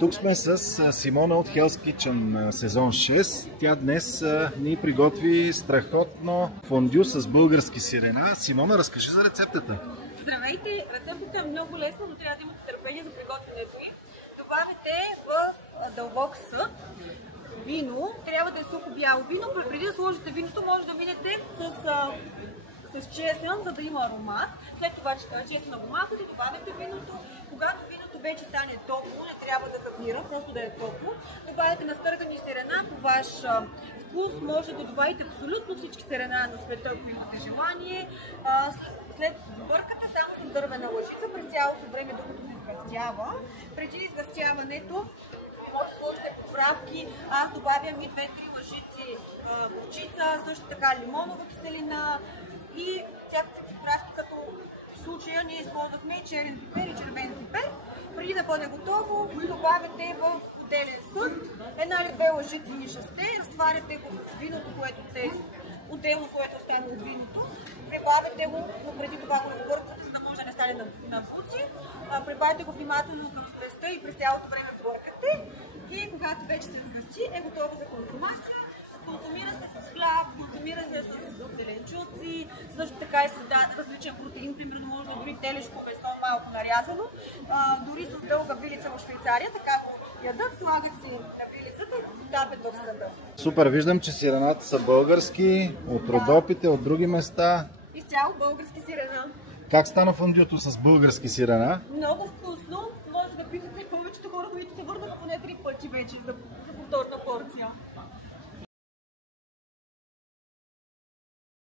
Тук сме с Симона от Hell's Kitchen сезон 6. Тя днес ни приготви страхотно фондю с български сирена. Симона, разкажи за рецептата. Здравейте! Рецептата е много лесна, но трябва да имате търпение за приготвянето й. Добавите в дълбок съд вино. Трябва да е сухо бяло вино. Преди да сложите виното, може да минете с чесън, за да има аромат. След това чесън на бумагата, добавяте виното. Когато виното вече стане топло, не трябва да запира, просто да е топло. Добавяте настъргани сирена по ваш вкус. Може да добавите абсолютно всички сирена на света, ако имате желание. След бъркате само с дървена лъжица през цялото време, докато се изгъстява. Преди изгъстяването може да сложите поправки. Аз добавям и 2-3 лъжици горчица, също така лимонова киселина и всякакви поправки, като в случая ние използвахме и черен пипер и червен пипер. Преди да бъде готово, добавяте в отделен съд 1 или 2 лъжици нишасте, разтваряте го с виното, което отделно, което остане от виното. Прибавяте го, но преди това го разбърквате, за да може да не стане на буци. Прибавяте го внимателно към спреста и през цялото време бъркате. И когато вече се сгъсти, е готово за консумация. Консумира се с хляб, консумира се с зеленчуци, също така и с различен протеин, примерно може да дори телешко месо малко нарязано, дори с дълга вилица в Швейцария, така го ядат, слагат си на вилицата и тапят в съда. Супер, виждам, че сирената са български, от Родопите, от други места. Изцяло български сирена. Как стана фондюто с български сирена? Много вкусно, може да питате повечето хора, които се върнаха поне 3 пъти вече за повторна порция.